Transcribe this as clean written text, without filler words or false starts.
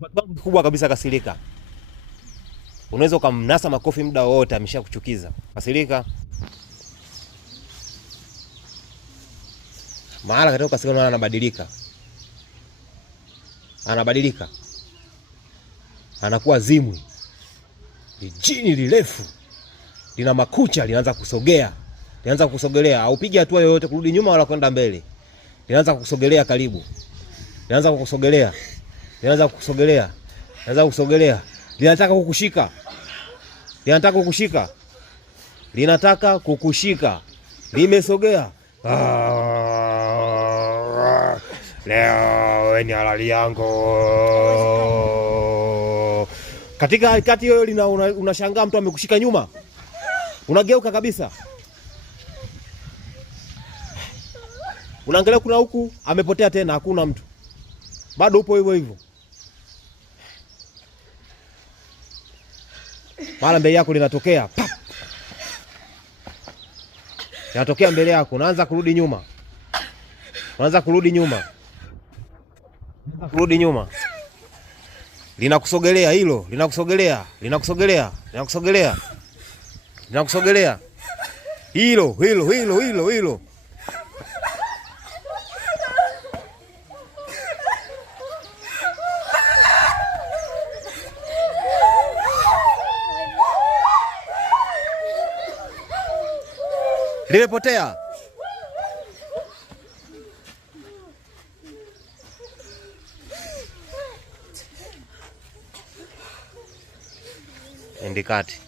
Kwa sababu kubwa kabisa kasirika. Unaweza kumnasa makofi muda wote, ameshakuchukiza. Kasirika. Maana katika kasirika maana anabadilika. Anabadilika. Anakuwa zimwi. Jini lirefu. Lina makucha, linaanza kusogea. Linaanza kusogelea, haupigi hatua yoyote kurudi nyuma wala kwenda mbele. Linaanza kusogelea karibu. Linaanza kukusogelea. Linaanza kukusogelea. Linaanza kukusogelea. Linataka kukushika. Linataka kukushika. Linataka kukushika. Limesogea. Leo ni halali yangu. Katika harakati hiyo unashangaa mtu amekushika nyuma. Unageuka kabisa. Unaangalia kuna huku amepotea tena, hakuna mtu. Bado upo hivyo hivyo. Mara mbele yako linatokea. Pap. Linatokea mbele yako, unaanza kurudi nyuma. Unaanza kurudi nyuma. Kurudi nyuma. Linakusogelea hilo, linakusogelea, linakusogelea, linakusogelea. Linakusogelea. Hilo. Limepotea. Endikati.